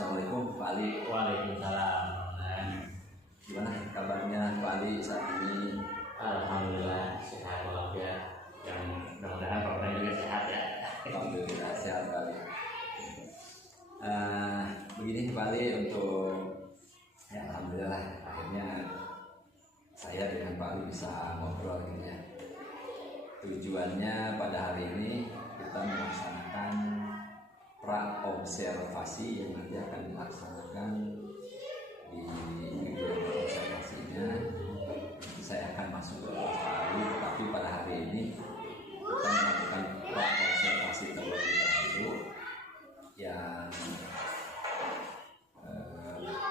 Assalamualaikum Pak Ali. Waalaikumsalam. Gimana kabarnya Pak Ali saat ini? Alhamdulillah sehat walafiat. Yang mudah-mudahan Pak Ali juga sehat ya. Alhamdulillah sehat Pak Ali. Begini Pak Ali, untuk ya alhamdulillah akhirnya saya dengan Pak Ali bisa ngobrol gitu ya. Tujuannya pada hari ini kita melaksanakan pra-observasi yang nanti akan dilaksanakan di kegiatan observasinya. Nanti saya akan masuk ke kelas Pak Ali, tapi pada hari ini kita melakukan pra-observasi terlebih dahulu yang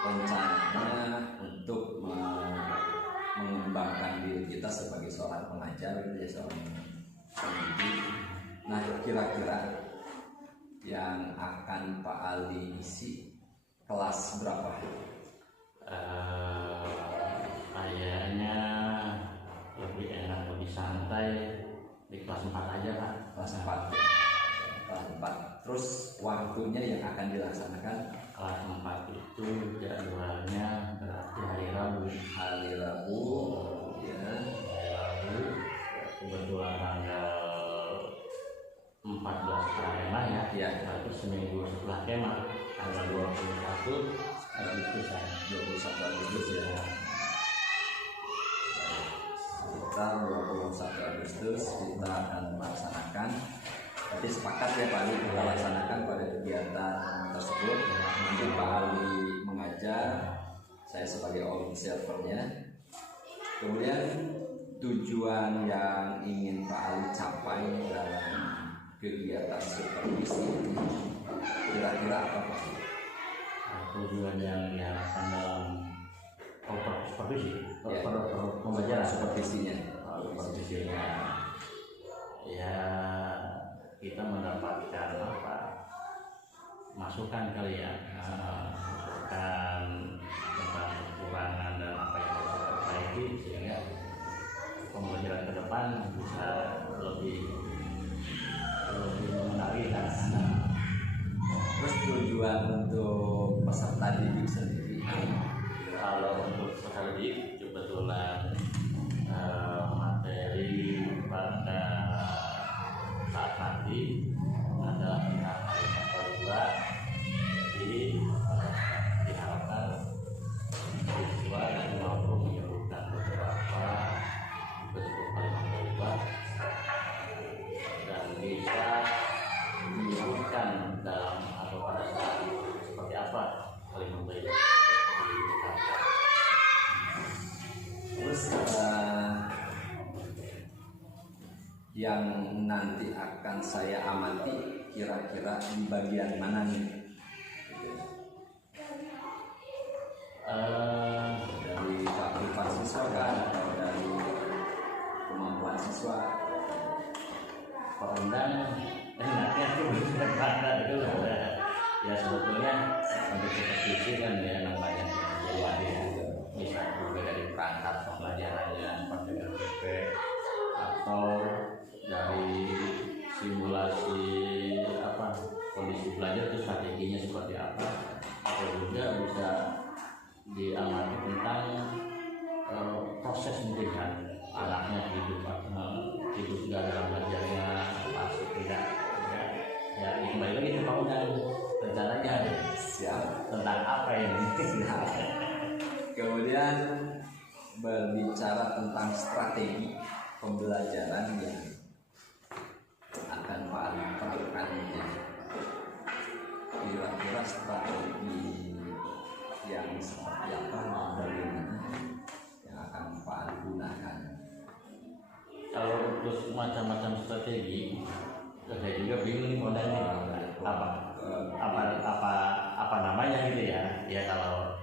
rencananya untuk mengembangkan diri kita sebagai seorang pengajar, seorang pendidik. Nah, kira-kira yang akan Pak Ali isi kelas berapa? Kayaknya lebih enak, lebih santai di kelas 4 aja Pak. Kelas 4. Kelas 4. Terus waktunya yang akan dilaksanakan Kelas 4 itu jadwalnya berarti hari Rabu. Hari Rabu, ya. Hari Rabu kebetulan tanggal 14 kemah ya. Itu seminggu setelah kemah, tanggal 21 Agustus ya. 21 Agustus ya. Sekitar 21 Agustus kita akan melaksanakan. Jadi sepakat ya Pak Ali, kita laksanakan pada kegiatan tersebut. Nanti Pak Ali mengajar, saya sebagai observernya. Kemudian tujuan yang ingin Pak Ali capai dalam kegiatan supervisi ini kira-kira apa Pak? Tujuan yang diharapkan dalam supervisi, pembelajaran supervisinya, ya kita mendapatkan masukan kali ya, masukan tentang kekurangan dan apa yang harus kita perbaiki sehingga pembelajaran ke depan bisa lebih menarik anak-anak. Terus tujuan untuk peserta didik sendiri, kalau untuk peserta didik kebetulan materi pada saat nanti adalah tentang kalimat praduga. Jadi diharapkan siswa dan mampu menyebutkan beberapa bentuk kalimat praduga dan bisa menyebutkan dalam atau pada saat seperti apa kalimat praduga diucapkan. terus yang nanti akan saya amati kira-kira di bagian mana nih? Dari keaktifan siswa kan, atau dari kemampuan siswa? Perundang enaknya tuh berkata itu ya sebetulnya untuk supervisi kan ya namanya jadi ya, bisa juga dari perangkat pembelajarannya seperti RPP atau dari simulasi kondisi belajar itu strateginya seperti apa, atau juga bisa diamati tentang proses mungkin kan anaknya hidup juga dalam belajarnya pasti tidak ya kembali lagi ke bangunan rencananya Siap. tentang apa ini. Kemudian berbicara tentang strategi pembelajaran yang akan Pak Ali terapkan, kira-kira strategi yang seperti apa dan bagaimana yang akan Pak Ali gunakan? Kalau untuk macam-macam strategi, saya juga bingung nih modelnya apa namanya gitu ya. Ya kalau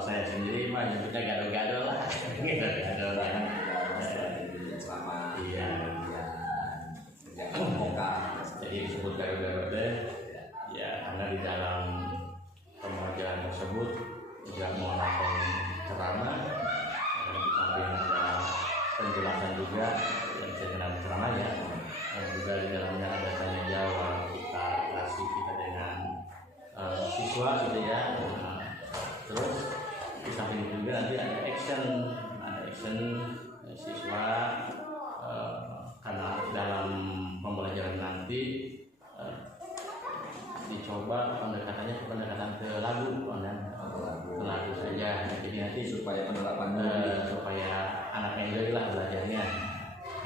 saya sendiri mah nyebutnya gado-gado lah, gado-gado ya. Strategi selama iya jadi disebut gado-gado deh ya, karena di dalam pembelajaran tersebut juga menggunakan ceramah dan di samping ada penjelasan juga yang saya kenal ceramahnya, dan juga di dalamnya ada tanya jawab kita relasi kita dengan siswa gitu ya. Terus di samping itu juga nanti ada action siswa, karena dalam pembelajaran nanti dicoba pendekatannya ke lagu, ke lagu saja. Jadi nanti supaya penerapannya supaya anak enjoy lah belajarnya.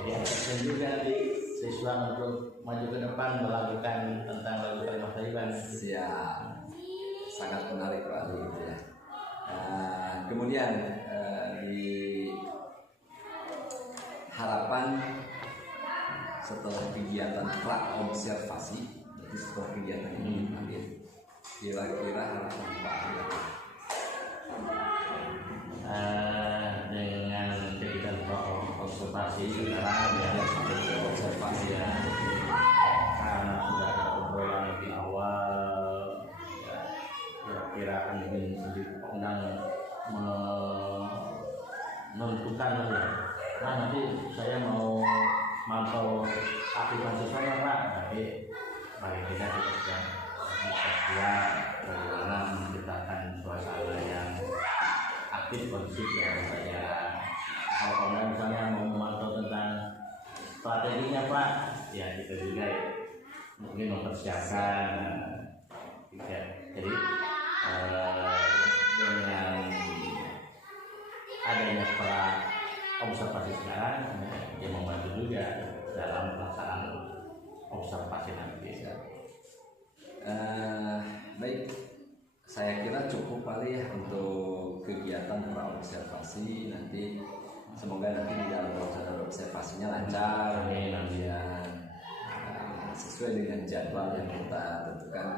Jadi ada action juga nanti siswa untuk maju ke depan melakukan tentang lagu Kalimat Thayyibah. Siap, sangat menarik Pak Ali gitu ya. Kemudian di harapan setelah kegiatan praobservasi, jadi setelah kegiatan ini nanti kira-kira harapan Pak Ali apa? Dengan kegiatan observasi sekarang ya, observasi ya, karena sudah ada obrolan di awal ya, kira-kira akan sedang menentukan ya. Nah nanti saya mau mantau aktivitas siswanya Pak, tapi paling tidak kita sudah siap bagaimana menciptakan suasana yang aktif kondusif ya saya. Kalau misalnya mau memantau tentang strateginya Pak, ya kita juga ya, mungkin mempersiapkan ya. Jadi dengan adanya observasi sekarang dia membantu juga dalam pelaksanaan observasi nanti. Baik, saya kira cukup kali ya untuk kegiatan praobservasi nanti. Semoga nanti di dalam pelaksanaan observasinya lancar, kemudian sesuai dengan jadwal yang kita tentukan.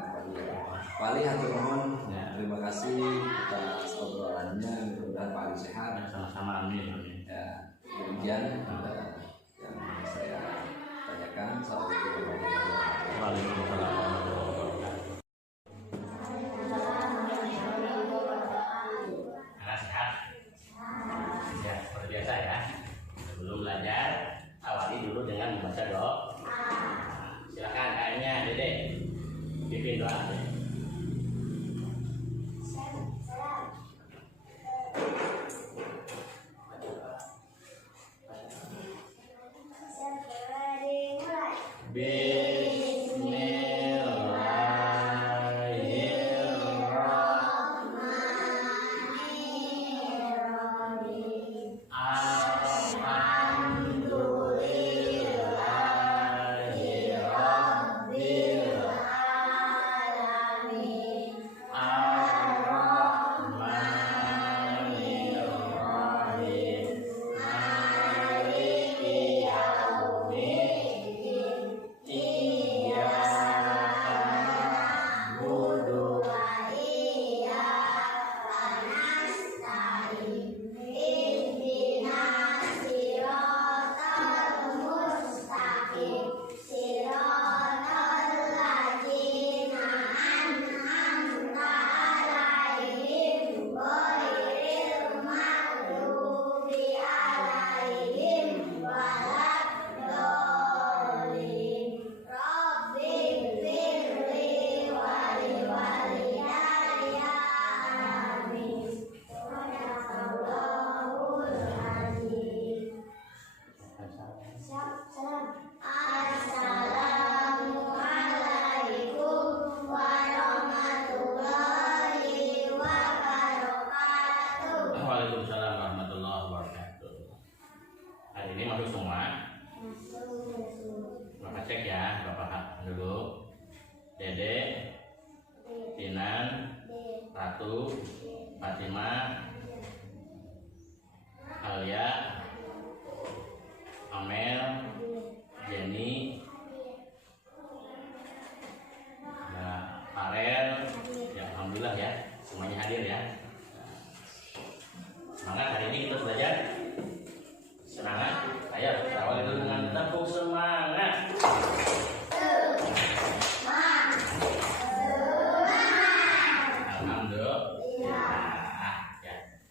Pak Ali, hatur nuhun, terima kasih atas obrolannya. Mudah-mudahan Pak Ali sehat. Sama-sama, amin. Ya, demikian yang saya tanyakan. Assalamualaikum warahmatullahi wabarakatuh. Sebelum belajar, awali dulu dengan membaca doa. Silakan kayaknya Dede, pimpin doa.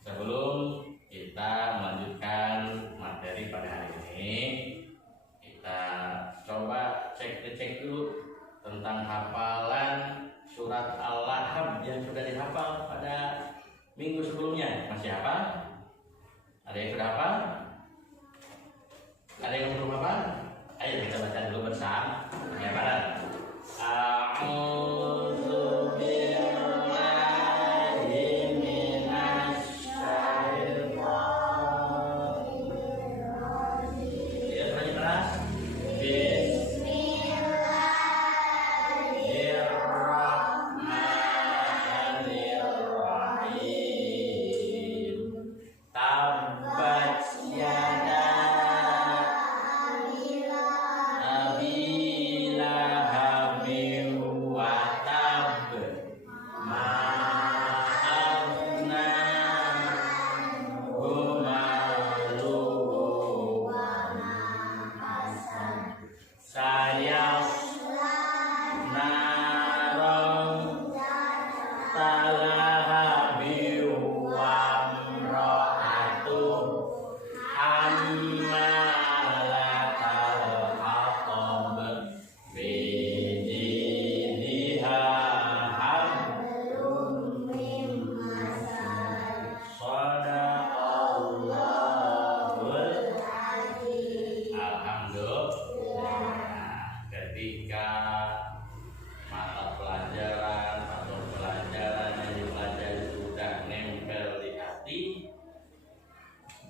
Sebelum kita melanjutkan Ada yang belum apa? Ayo kita baca dulu bersama. Ya, bareng. A'udzu billahi minasy syaithanir rajim. Ya, tadi keras. Bismillahirrahmanirrahim. Tabbat yada Abi Lahabin wa tab. Ma aghna anhu maluhu wa ma kasab. Sayasla naran talahabi wa imra'atuh hammalatal hatab fi jidha hablum min masad. Shadaqallahul azim. Alhamdulillah. Ketika mata pelajaran atau pelajaran yang dipelajari sudah nempel di hati,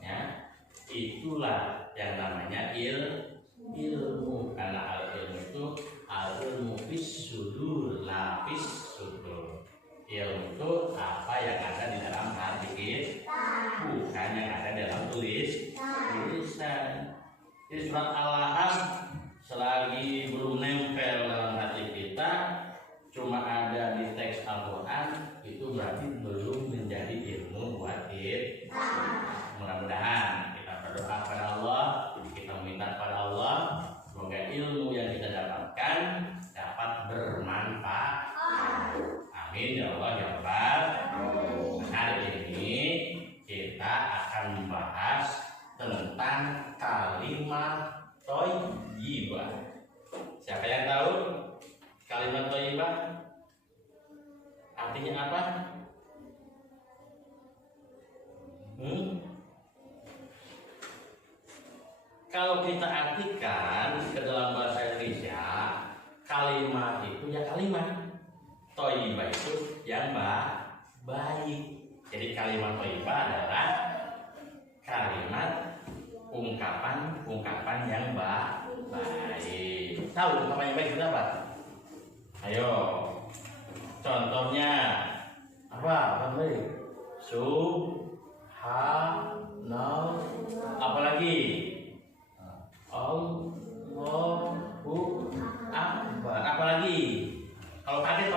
ya, itulah yang namanya ilmu. Karena ilmu itu ilmu sudur, lapis sudur. Ilmu itu apa yang ada di dalam hati kita, bukan yang ada dalam tulisan. Di surat Al-Lahab selagi belum nempel dalam hati kita, cuma ada di teks Al-Quran, itu berarti belum menjadi ilmu buat kita. Mudah-mudahan kita berdoa pada Allah, kita meminta pada Allah, semoga ilmu yang kita dapatkan dapat bermanfaat. Amin ya Allah ya Rabbal. Hari ini kita akan membahas tentang kalimat thayyibah. Siapa yang tahu kalimat thayyibah artinya apa? Kalau kita artikan ke dalam bahasa Indonesia, kalimat itu ya kalimat, thayyibah itu yang baik. Jadi kalimat thayyibah adalah kalimat ungkapan yang baik. Tahu ungkapan yang baik itu apa? Ayo, contohnya apa? Apa baik? Subhanallah. Apalagi? Allahu Akbar. Apalagi? Kalau kaget?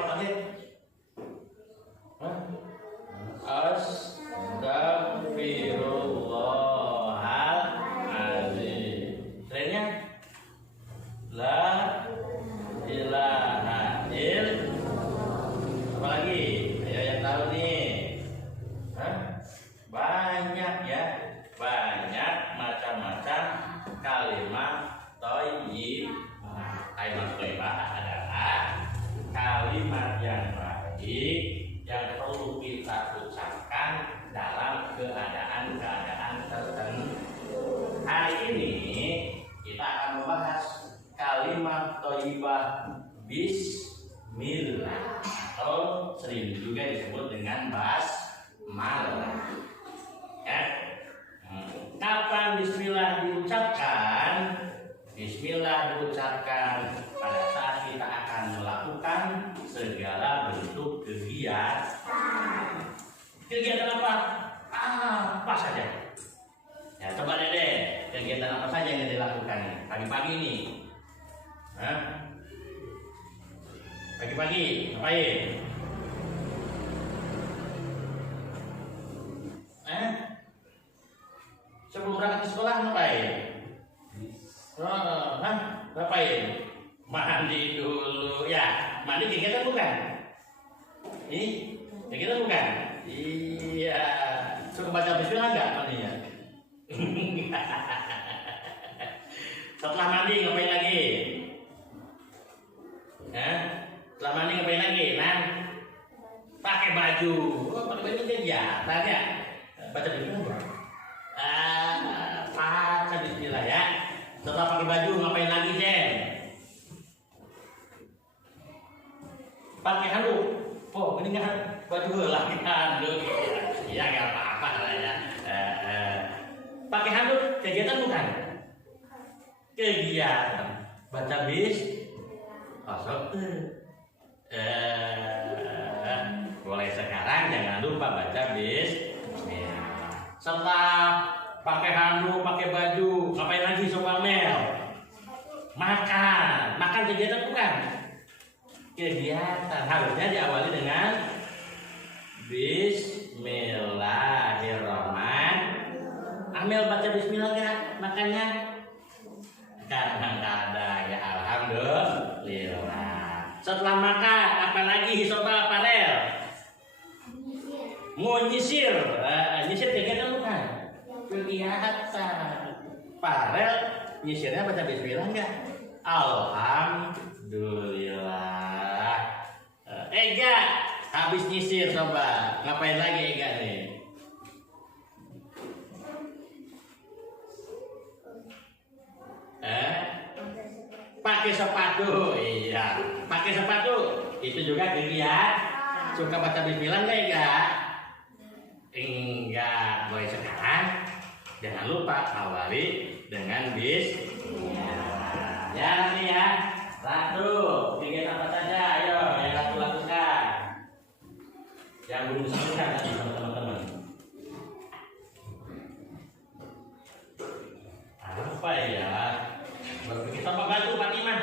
Astagfirullahaladzim. Lainnya la ilaha illallah. Apalagi? Ayo yang tahu nih. Banyak ya, banyak macam-macam kalimat thayyibah. Kalimat thayyibah adalah kalimat yang baik yang perlu kita ucapkan dalam keadaan-keadaan tertentu. Hari ini kita akan membahas kalimat thayyibah bismillah, atau sering juga disebut dengan basmalah. Ya. Kapan bismillah diucapkan? Bismillah diucapkan pada saat kita akan melakukan segala bentuk kegiatan. Kegiatan apa? Apa saja. Ya, coba Dede, kegiatan apa saja yang dilakukan pagi-pagi ini? Pagi-pagi ngapain? Sebelum berangkat ke sekolah ngapain? Ngapain? Mandi dulu. Ya, mandi kegiatan bukan? Kegiatan bukan? Iya. Suka baca bismillah enggak mandinya? Setelah mandi ngapain lagi? Setelah mandi ngapain lagi? Pakai baju. Pakai baju kegiatan ya. Baca bismillah. Baca bismillah ya. Setelah pakai baju ngapain lagi, Jen? Pakai handuk. Oh, ini nggak baju lagi handuk. Ya nggak apa-apa lah ya. Pakai handuk kegiatan bukan? Kegiatan. Baca bis. Kosong. Mulai sekarang jangan lupa baca bis. Setelah pakai handuk, pakai baju, ngapain lagi Sobat Mel? Makan kegiatan bukan? Kegiatan harusnya diawali dengan Bismillahirrahmanirrahim. Amel baca Bismillah nggak makannya? Kadang-kadang ya alhamdulillah. Setelah makan apa lagi Sobat Farel? Mau nyisir, nyisir kegiatan bukan? Kegiatan. Farel nyisirnya baca Bismillah nggak? Alhamdulillah. Ega habis nyisir coba ngapain lagi Ega nih? Pakai sepatu, iya. Pakai sepatu itu juga kegiatan. Suka baca Bismillah nggak Ega? Enggak. Mulai sekarang jangan lupa awali dengan Bismillah. Ya nanti ya. Ratu, kegiatan apa saja? Ayo, yang Ratu lakukan. Yang belum disampaikan tadi sama teman-teman. Apa ya? Berpikir sama batu Fatimah.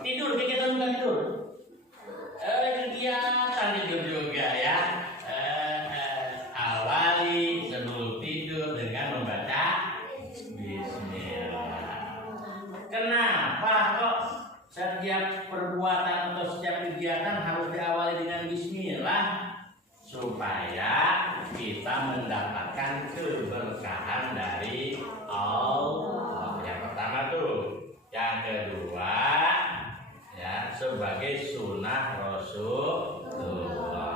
Tidur, kegiatan bukan tidur. Kegiatan tidur juga ya. Awali sebelum tidur dengan membaca Bismillah. Kenapa kok setiap perbuatan atau setiap kegiatan harus diawali dengan Bismillah? Supaya kita mendapatkan keberkahan dari Allah. Yang pertama tuh, yang kedua ya sebagai sunnah Rasulullah.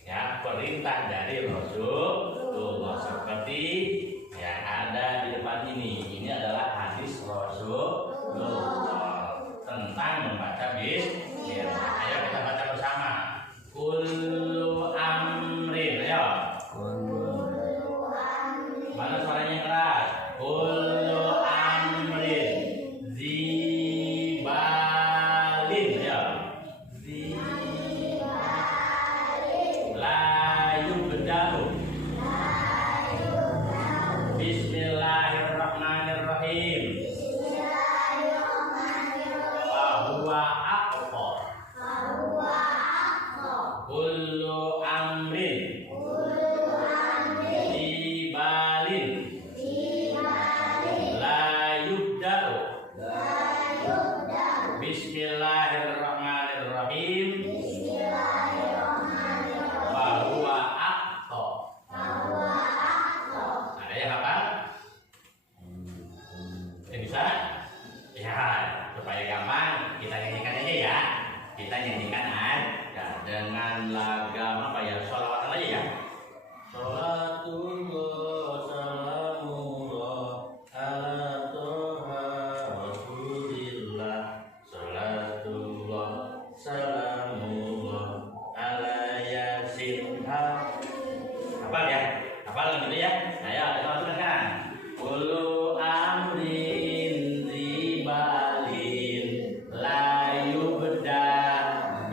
Ya, perintah dari Rasulullah seperti yang ada di depan ini. Ini adalah hadis Rasulullah tentang membaca Bismillah. Ayo kita baca bersama. Kullu amrin, ayo. Mana suaranya keras? Kullu amrin zibalin, ayo. Bismillahirrahmanirrahim. Bahwa aqqa. Kullu amrin. Dibalin. La yubda'u. Bismillahirrahmanirrahim. Bahwa aqqa. Ada yang hafal? Bisa? Ya, supaya gampang kita nyanyikan aja ya. Kita nyanyikan aja dengan lagam apa ya? Sholawatan aja ya. Sholatullah salamullah ala toha rasulillah. Sholatullah salamullah ala yasin. Hafal ya? Hafal gitu ya? Ayo kita langsung kan. Kullu amrin zibalin la yubda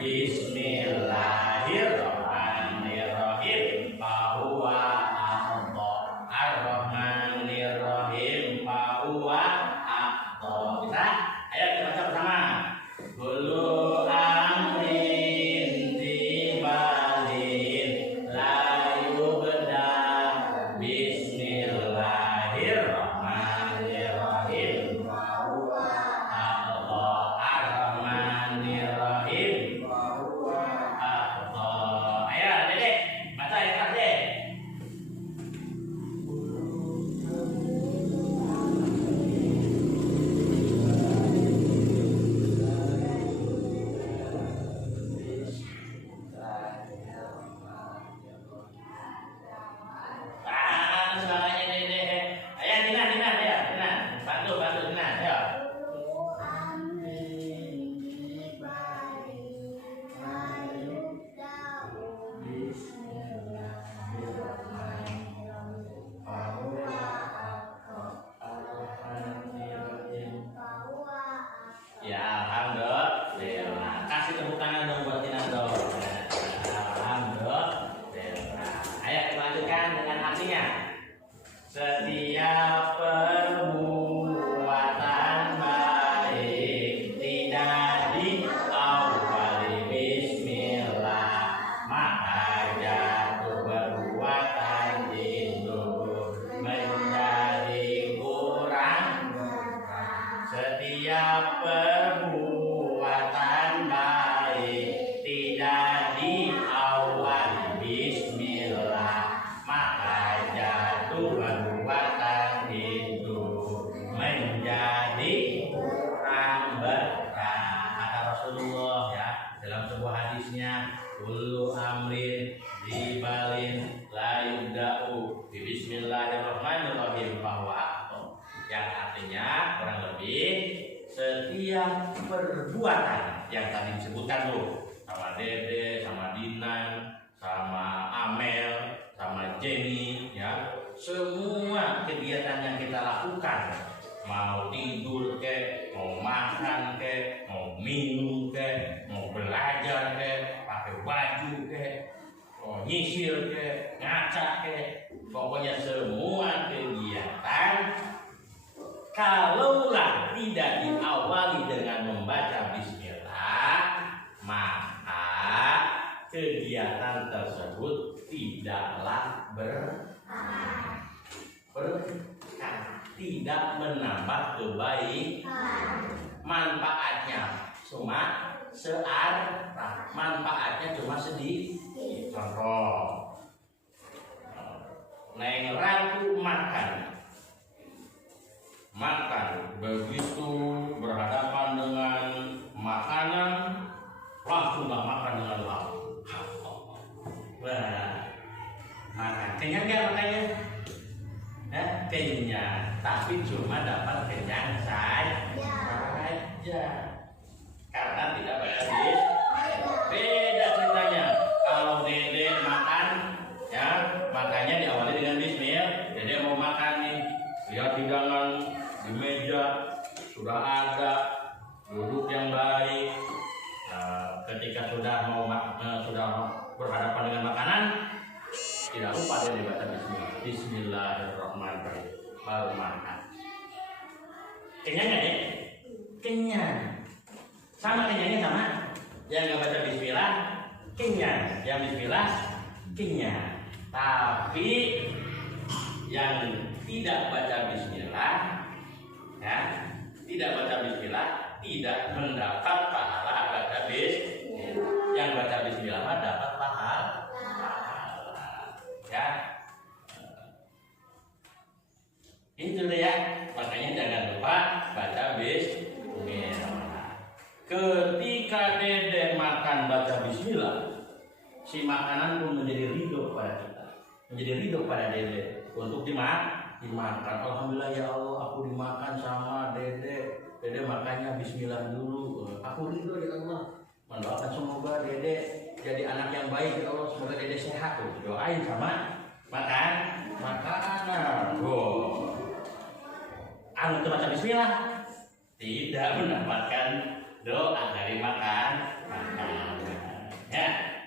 bismillahirrahmanirrahim fahuwa aqta ar-rahmanirrahim fahuwa aqta. Bisa? Ayo kita baca bersama. Kullu amrin zibalin la yubda bismillah hadisnya. Setiap perbuatan baik tidak diawali bismillah, maka jatuh perbuatan itu menjadi kurang. Setiap perbuatan baik tidak diawali bismillah, maka jatuh perbuatan itu menjadi kurang berkah. Kata Rasulullah ya dalam sebuah hadisnya, kullu amrin dibalin la yubda'u bi bismillahirrahmanirrahim bahwa yang artinya kurang lebih setiap perbuatan yang tadi disebutkan tuh sama Dede, sama Dinan, sama Amel, sama Jenny ya, semua kegiatan yang kita lakukan, mau tidur ke, mau makan ke, mau minum ke, mau belajar ke, pakai baju ke, mau nyisir ke, ngaca ke, pokoknya semua kegiatan kalaulah tidak diawali dengan membaca bismillah, maka kegiatan tersebut tidaklah berkah, tidak menambah kebaikan. Manfaatnya cuma searah, manfaatnya cuma sedikit. Contoh, Neng Ratu makan begitu berhadapan dengan makanan langsung nggak makan dengan lauk. Wah, makan kenyang nggak makanya? Kenyang, tapi cuma dapat kenyang saja karena tidak baca bis. Beda ceritanya kalau Dede makan ya, makanya diawali dengan bismillah. Dede mau makan nih, lihat hidangan di meja sudah ada, duduk yang baik. Ketika sudah berhadapan dengan makanan, tidak lupa dia dibaca bismillah. Bismillahirrahmanirrahim. Baru makan. Kenyang nggak ya? Kenyang. Sama kenyangnya sama. Yang nggak baca bismillah kenyang, yang bismillah kenyang. Tapi yang tidak baca bismillah ya, tidak baca bismillah tidak mendapat pahala baca bismillah. Yang baca bismillah dapat pahala ya. Itu deh ya, makanya jangan lupa baca bismillah. Ketika Dede makan baca bismillah, si makanan pun menjadi ridho pada kita, menjadi ridho pada Dede untuk dimakan. Alhamdulillah ya Allah, aku dimakan sama Dede. Dede makannya bismillah dulu. Aku ridho ya Allah. Mendoakan semoga Dede jadi anak yang baik ya Allah. Semoga Dede sehat. Doain sama makanan. Anu baca bismillah tidak mendapatkan doa dari makan. Ya.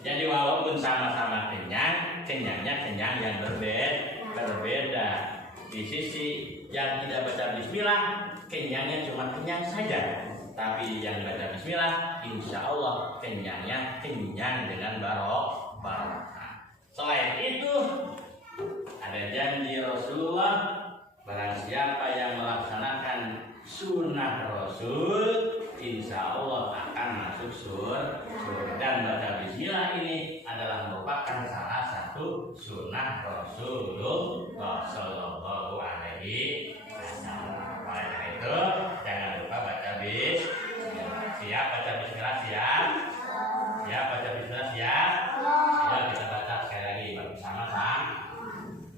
Jadi walaupun sama-sama kenyang, kenyangnya kenyang yang berbeda. Di sisi yang tidak baca bismillah, kenyangnya cuma kenyang saja. Tapi yang baca bismillah, insya Allah kenyangnya kenyang dengan barokah. Selain itu, ada janji Rasulullah, barang siapa yang melaksanakan sunnah Rasul, insya Allah akan masuk surga. Dan baca bismillah ini adalah merupakan salah satu sunnah Rasulullah Sallallahu Alaihi Wasallam. Oleh itu, jangan lupa baca bismillah. Siap baca bismillah? Siap? Siap baca bismillah? Siap? Ayo kita baca sekali lagi bersama-sama.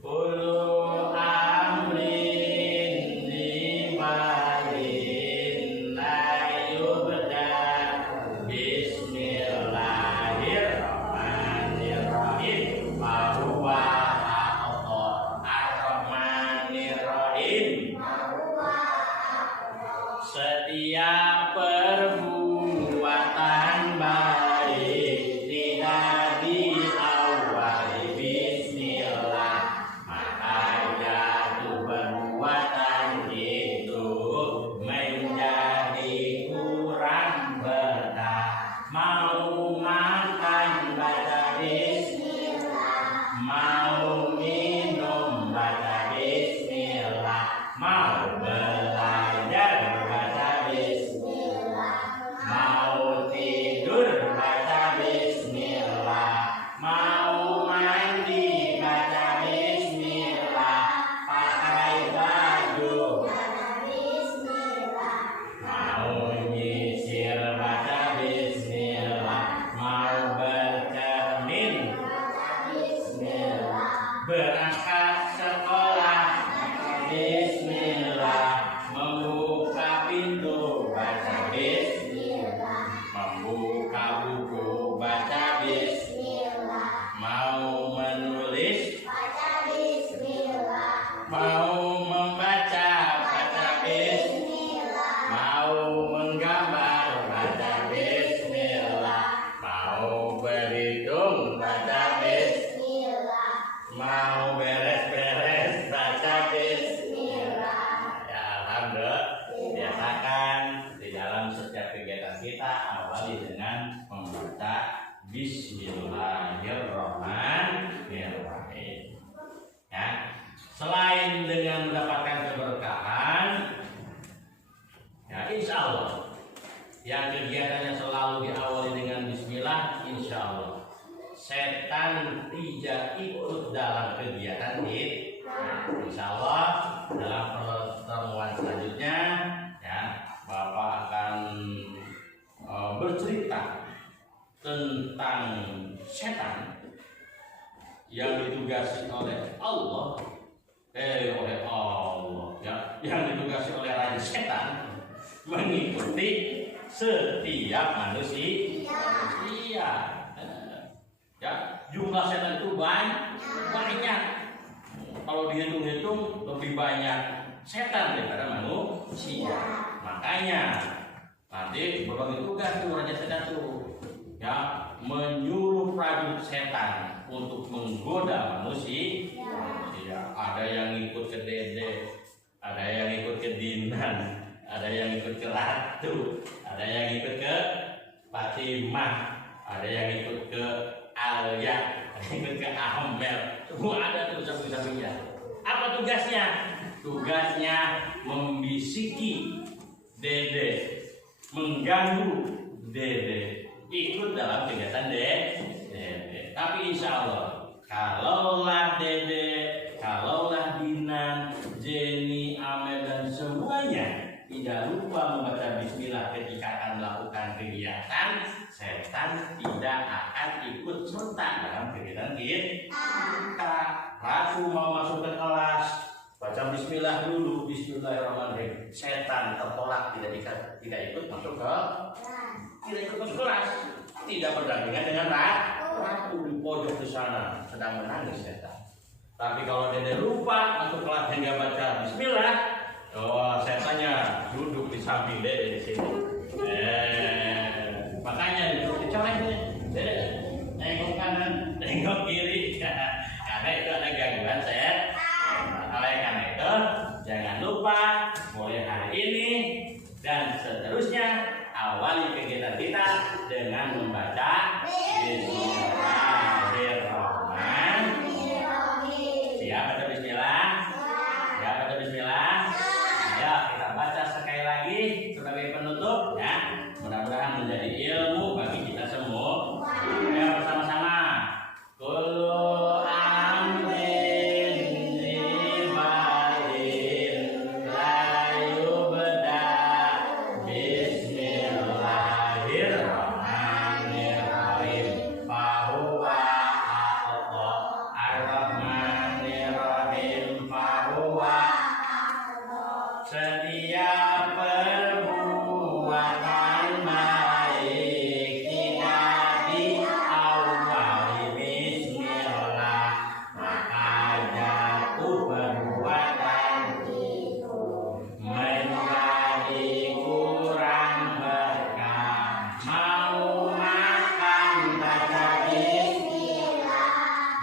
Kullu amrin dibalin la yubda bismillahirrahmanirrahim bahwa ar-rahmanirrahim. Setiap perbuatan baik tidak diawali bismillah, Bismillahirrahmanirrahim. Ya, selain dengan mendapatkan keberkahan, ya insya Allah yang kegiatannya selalu diawali dengan Bismillah, insya Allah setan tidak ikut dalam kegiatan ini. Insya Allah dalam pertemuan selanjutnya ya Bapak akan bercerita tentang setan yang ditugasi oleh Allah, ya, yang ditugasi oleh raja setan mengikuti setiap manusia. Ya, jumlah setan itu banyak. Kalau dihitung-hitung lebih banyak setan daripada manusia. Makanya nanti berbagi tugas tuh raja setan tuh, ya, menyuruh prajurit setan untuk menggoda manusia. Ya, ada yang ikut ke Dede, ada yang ikut ke Dinan, ada yang ikut ke Ratu, ada yang ikut ke Fatimah, ada yang ikut ke Alia, ada yang ikut ke Amel. Semua ada tuh sapi-sapinya. Apa tugasnya? Tugasnya membisiki Dede, mengganggu Dede, ikut dalam kegiatan Dede. Tapi insya Allah kalaulah Dede, kalaulah Dinan, Jenny, Amel dan semuanya tidak lupa membaca Bismillah ketika akan melakukan kegiatan, setan tidak akan ikut serta dalam kegiatan kita. Ratu mau masuk ke kelas, baca Bismillah dulu, Bismillahirrahmanirrahim. Setan tertolak, tidak ikut masuk kelas, tidak berdampingan dengan Ratu di pojok di sana sedang menangis setan. Tapi kalau Dede lupa masuk kelas hingga baca Bismillah, setannya duduk di samping Dede di sini. Makanya dicolek Dede, tengok kanan, tengok kiri, karena itu ada gangguan setan. Oleh karena itu, jangan lupa mulai hari ini dan seterusnya awali kegiatan kita dengan membaca Bismillahirrahmanirrahim. Siap baca Bismillah? Siap baca Bismillah? Ya, kita baca sekali lagi sebagai penutup ya. Mudah-mudahan menjadi ilmu bagi kita semua. Ayo bersama-sama. Kullu amrin ibarin la yubda bismillahirrahmanirrahim fahuwa ar-rahmanirrahim fahuwa. Setiap perbuatan baik tidak diawali bismillah, maka jatuh perbuatan itu menjadi kurang berkah. Mau makan baca bismillah,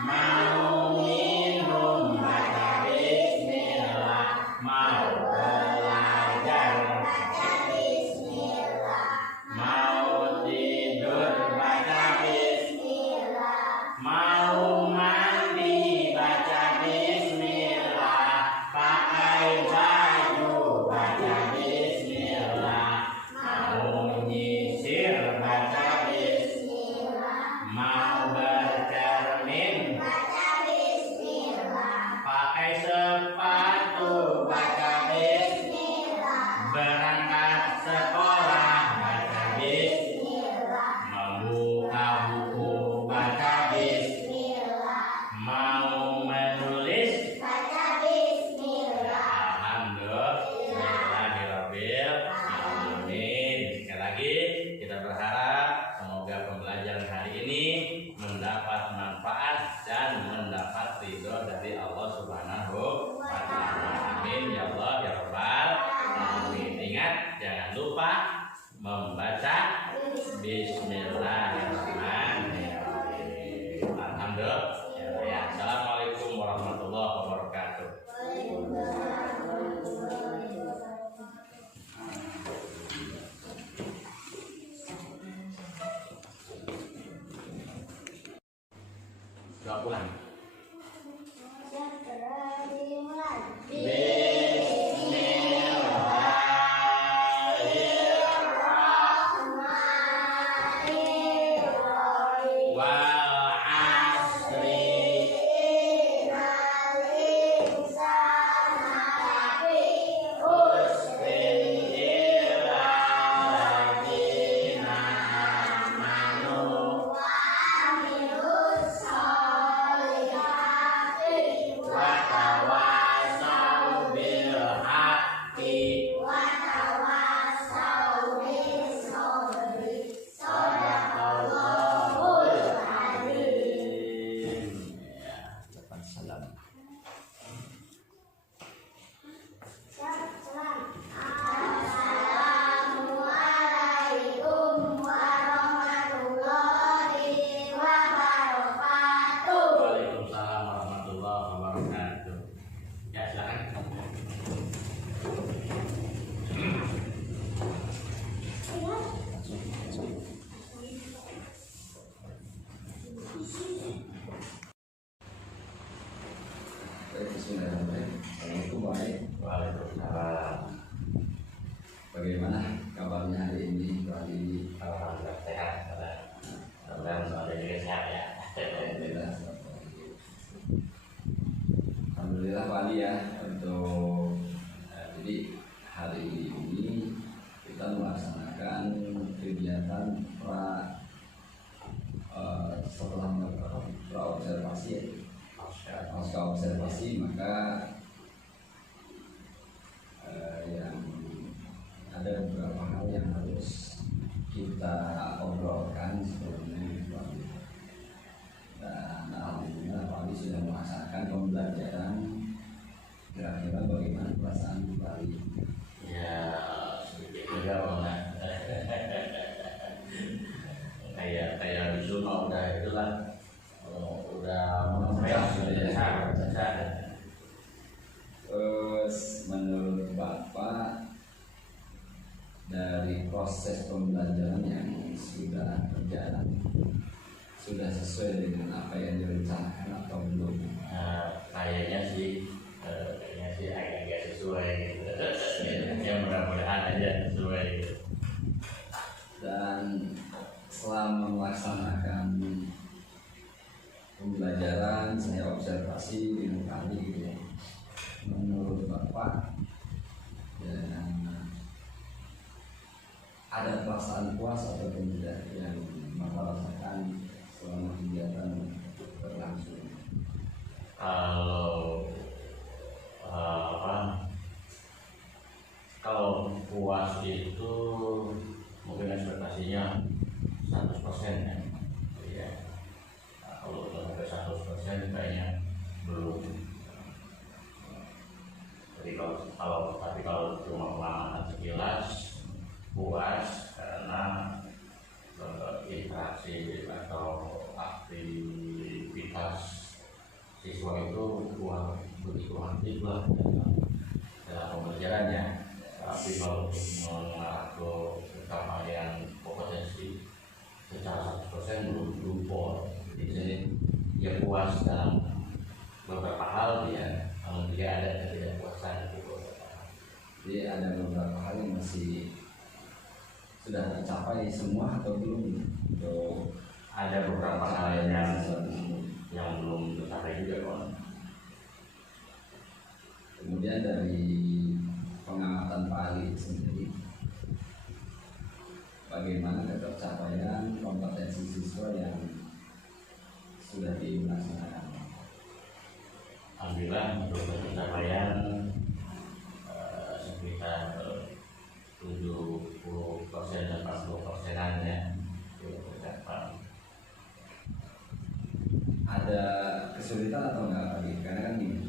mau minum baca bismillah, mau belajar baca bismillah, mau tidur baca bismillah, mau mandi baca bismillah, pakai baju baca bismillah, mau nyisir baca bismillah, mau bercermin baca bismillah, pakai sepatu baca bismillah, berangkat sekolah baca bismillah, membuka buku baca bismillah, mau menulis baca bismillah. Alhamdulillahirabbil alamin. Sekali lagi kita berharap semoga pembelajaran hari ini mendapat manfaat dan mendapat ridho dari Allah Subhanahu wa taala. Amin ya Allah ya rabbal alamin. Ingat, jangan lupa membaca Bismillahirrahmanirrahim. Alhamdulillah. Assalamualaikum warahmatullahi wabarakatuh. Bismillahirrahmanirrahim. Assalamualaikum warahmatullahi. Waalaikumsalam. Bagaimana kabarnya hari ini? Kali Alhamdulillah sehat. Alhamdulillah juga sehat ya. Alhamdulillah. Alhamdulillah Pak Ali ya, untuk jadi hari ini kita melaksanakan kegiatan setelah observasi, pasca observasi, maka yang ada beberapa hal yang harus kita obrolkan sebelumnya, dan alhamdulillah Pak Ali sudah melaksanakan pembelajaran. Kira-kira bagaimana perasaan Pak Ali? Ya sedikit juga banget. kayak di Suma udah itulah, udah Terus menurut Bapak dari proses pembelajaran yang sudah berjalan, sudah sesuai dengan apa yang direncanakan atau belum? Kayaknya sih agak sesuai gitu. Ya mudah-mudahan aja sesuai gitu. Dan selama melaksanakan pembelajaran, saya observasi dengan kali gitu ya. Menurut Bapak, ada perasaan puas atau tidak yang Bapak rasakan selama kegiatan berlangsung? Kalau puas itu mungkin ekspektasinya 100% ya. Iya. Kalau sampai 100% kayaknya belum. Jadi kalau cuma pengalaman sekilas puas karena interaksi atau aktivitas siswa itu begitu aktif lah dalam pembelajarannya. Tapi kalau mengarah ke pencapaian kompetensi secara 100% belum pol. Jadi dia puas dalam beberapa hal, kalau dia ada ketidakpuasan itu. Jadi ada beberapa hal yang masih sudah tercapai semua atau belum? Atau ada beberapa hal yang belum tercapai juga kan. Kemudian dari pengamatan Pak Ali sendiri, bagaimana tercapaian kompetensi siswa yang sudah dilaksanakan? Alhamdulillah untuk pencapaian sekitar 70% dan 40%-an ya. Ada kesulitan atau enggak Pak Ali? Karena kan gini,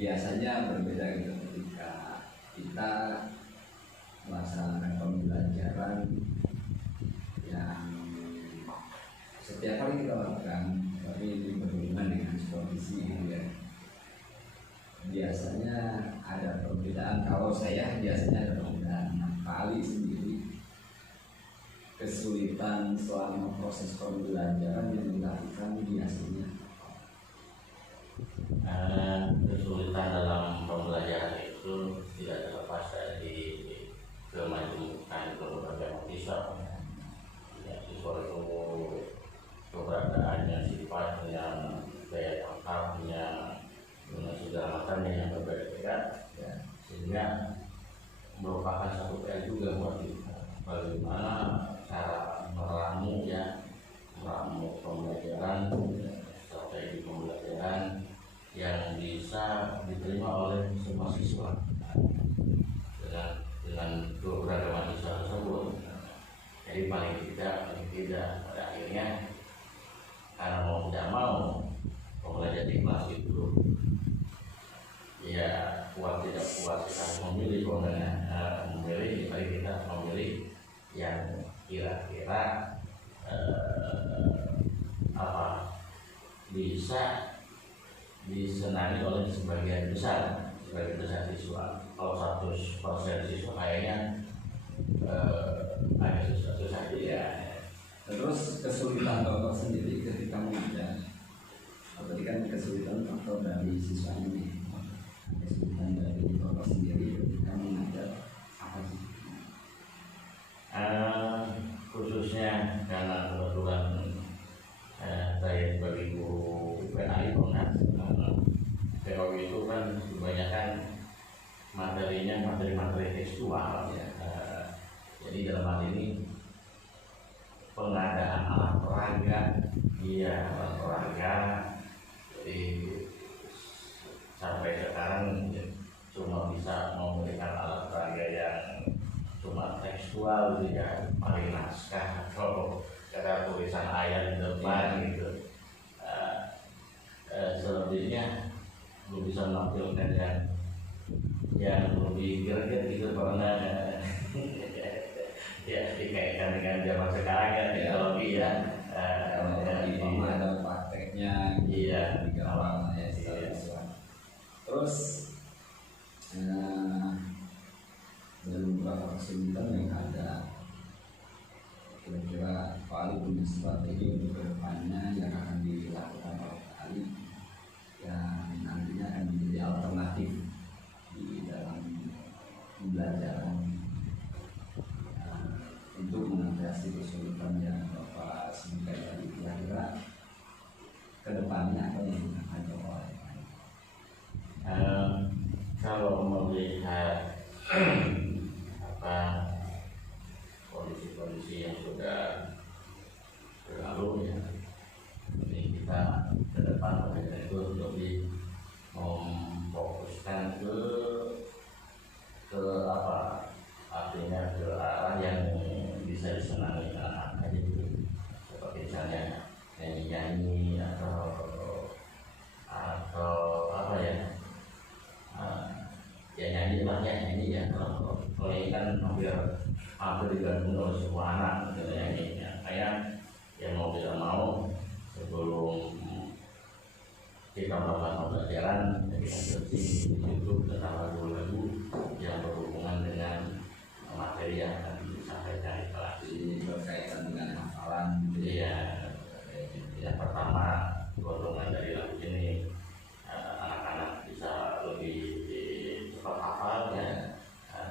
biasanya berbeda gitu ketika kita melaksanakan pembelajaran yang setiap hari kita lakukan, tapi ini berhubungan dengan kondisi gitu ya. Biasanya ada perbedaan. Kalau saya biasanya ada perbedaan. Pak Ali sendiri kesulitan selama proses pembelajaran yang dilakukan biasanya kesulitan dalam pembelajaran itu tidak terlepas dari kemajuan berbagai mahasiswa. Ya, siswa itu keberadaannya, sifatnya, daya tangkapnya, dengan segala macamnya yang berbeda-beda, ya, sehingga merupakan satu PR juga buat kita. Bagaimana cara meramu pembelajaran, strategi pembelajaran yang bisa diterima oleh semua siswa dengan keberagaman siswa tersebut. Jadi paling tidak pada akhirnya, karena mau tidak mau pembelajaran di kelas itu ya kuat tidak kuat kita harus memilih kita memilih yang kira-kira bisa disenangi oleh sebagian besar siswa. Kalau 100% siswa kayaknya ada sesuatu saja ya. Terus kesulitan Bapak sendiri ketika mengajar Berarti kan kesulitan faktor dari siswanya nih, kesulitan dari bapak sendiri kan mengajar apa sih? Khususnya karena kebetulan saya sebagai guru PAI Komnas, PO itu kan kebanyakan materinya materi-materi tekstual ya. Jadi dalam hal ini pengadaan alat peraga, alat peraga. Jadi sampai sekarang cuma bisa memberikan alat peraga yang cuma tekstual, tidak paling naskah atau kata tulisan ayat di depan gitu. Selebihnya belum bisa menampilkan yang lebih greget gitu karena ya dikaitkan dengan zaman sekarang kan teknologi ya. Kalau ada prakteknya, iya, di awal ya. Terus dari beberapa kesulitan yang ada, kira-kira Pak Ali punya strategi untuk kedepannya yang akan dilakukan oleh Pak Ali yang nantinya akan menjadi alternatif di dalam pembelajaran untuk mengatasi kesulitan yang Bapak sebutkan tadi. Kira-kira kedepannya apa yang akan dilakukan oleh Pak Ali? Kalau melihat kondisi-kondisi yang sudah berlalu ya, ini kita ke depan pada itu lebih memfokuskan ke apa artinya ke arah yang bisa disenangi anak-anak gitu, seperti misalnya nyanyi-nyanyi atau apa ya, ya nyanyi ya. Kalau ini kan hampir digabung oleh semua anak gitu nyanyinya. Kayak yang mau tidak mau sebelum kita melakukan pembelajaran kita searching di YouTube tentang lagu-lagu yang berhubungan dengan materi yang akan disampaikan di kelas. Berkaitan dengan hafalan. Iya. Yang pertama, golongan dari lagu ini anak-anak bisa lebih cepat hafal ya.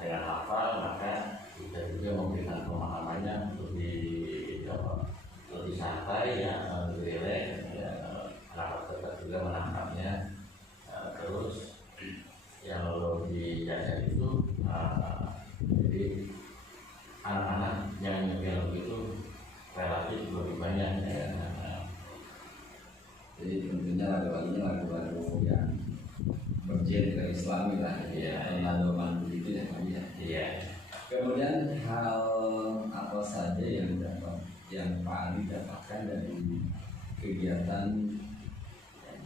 Dengan hafal maka kita juga memberikan pemahamannya lebih santai ya, lebih rileks ya. Anak tetap juga menangkapnya. Terus yang lebih dasar itu jadi anak-anak yang nyetel itu relatif lebih banyak ya. Jadi tentunya lagu-lagunya lagu-lagu yang bergenre Islami lah ya, lagu begitu ya Pak ya. Iya. Kemudian hal apa saja yang Pak Ali dapatkan dari kegiatan yang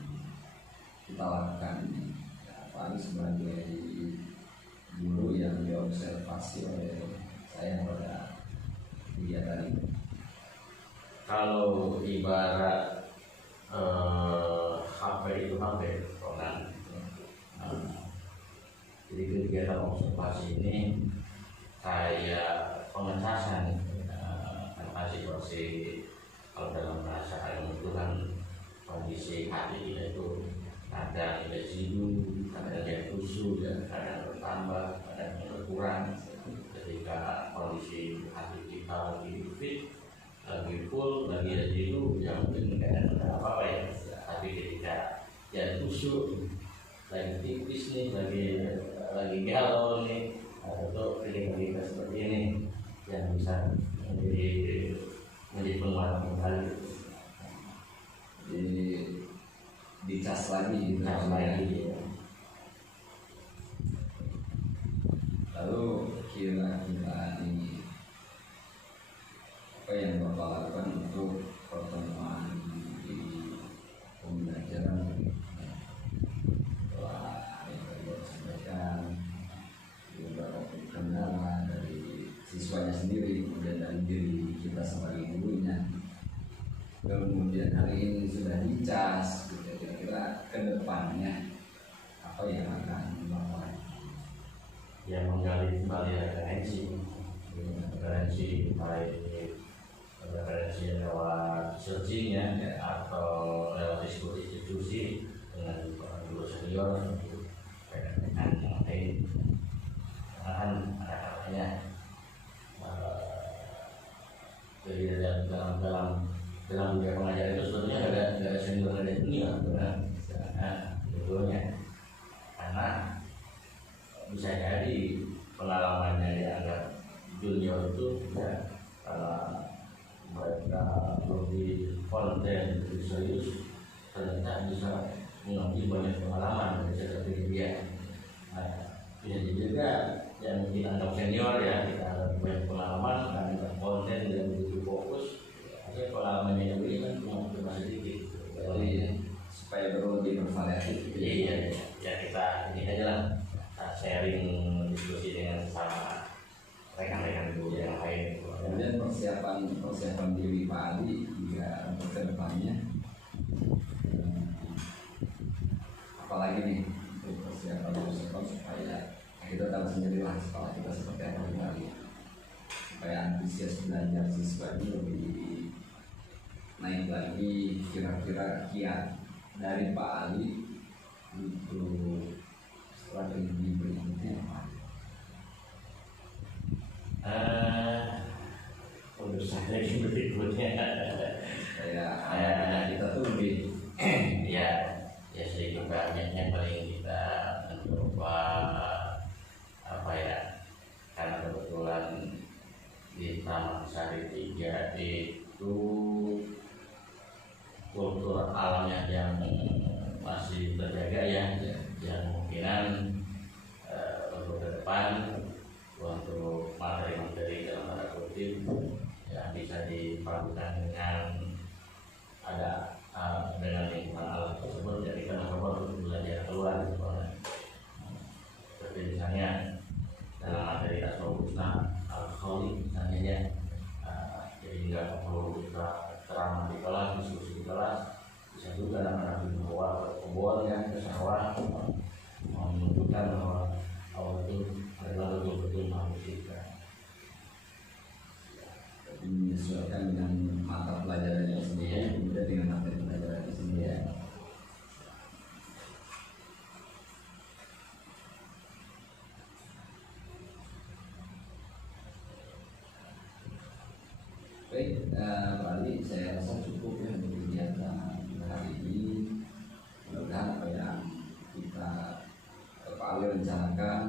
kita lakukan ini? Ya, Pak Ali sebagai guru yang diobservasi oleh saya pada kegiatan ini. Kalau ibarat HP itu HP kan. Jadi kegiatan observasi ini kayak pengecasan versi kalau dalam bahasa ilmu itu kan kondisi hati kita itu kadang residu, kadang yang kusut, kadang bertambah, kadang berkurang. Ketika kondisi hati kita lagi fit, lagi full, lagi residu, ya mungkin kadang ada apa-apa ya. Tapi ketika yang kusut, lagi tipis nih, lagi galau nih, atau ketika seperti ini yang bisa menjadi penguat kembali. Jadi dicas lagi, Ya. Lalu kira-kira ini apa yang Bapak lakukan untuk pertemuan di pembelajaran setelah yang tadi Bapak sampaikan, beberapa kendala dari siswanya sendiri, kemudian dari diri kita sebagai gurunya, kemudian hari ini sudah dicas, kira-kira ke depannya apa yang akan dilakukan? Yang menggali kembali referensi baik referensi lewat searching ya, atau lewat diskusi dengan para guru senior untuk dengan yang lain. Karena kan ada kalanya jadi dalam dunia pengajaran itu sebetulnya nggak ada senior, nggak ada junior, benar. Sebetulnya karena bisa jadi pengalamannya yang agak junior itu ya, karena mereka lebih konten, lebih serius, ternyata bisa mengambil banyak pengalaman dari seperti dia. Nah, bisa juga yang kita anggap senior ya, kita anggap banyak pengalaman, anggap konten dan begitu fokus, akhirnya pengalamannya yang ini kan cuma sedikit. Jadi supaya lebih bervariatif. Iya, ya kita ini aja lah, sharing diskusi dengan sesama rekan-rekan guru yang lain. Kemudian persiapan diri Pak Ali juga untuk kedepannya, apalagi nih untuk persiapan supaya kita tahu sendiri lah sekolah kita seperti apa di Bali, supaya antusias belajar siswanya lebih naik lagi. Kira-kira kiat dari Pak Ali untuk strategi berikutnya apa? Untuk strategi berikutnya kayak kita tuh lebih ya sedikit banyaknya paling kita mencoba apa ya, karena kebetulan di Taman Sari 3 itu kultur alamnya yang masih terjaga ya, yang kemungkinan untuk ke depan untuk materi-materi dalam tanda kutip yang bisa dipadukan dengan dengan lingkungan alam tersebut, jadi kita mencoba untuk belajar keluar sekolah. Seperti misalnya dalam materi asmaul-husna al-khali misalnya ya, jadi nggak perlu kita ceramah di kelas, diskusi di kelas, bisa juga anak-anak dibawa ke kebun ya, ke sawah, menunjukkan bahwa Allah itu adalah betul-betul makhluk kita. menyesuaikan dengan mata pelajarannya sendiri, kemudian dengan materi pelajarannya sendiri. Baik, Pak Ali, saya rasa cukup ya untuk kegiatan hari ini. Mudah-mudahan apa yang kita Pak Ali rencanakan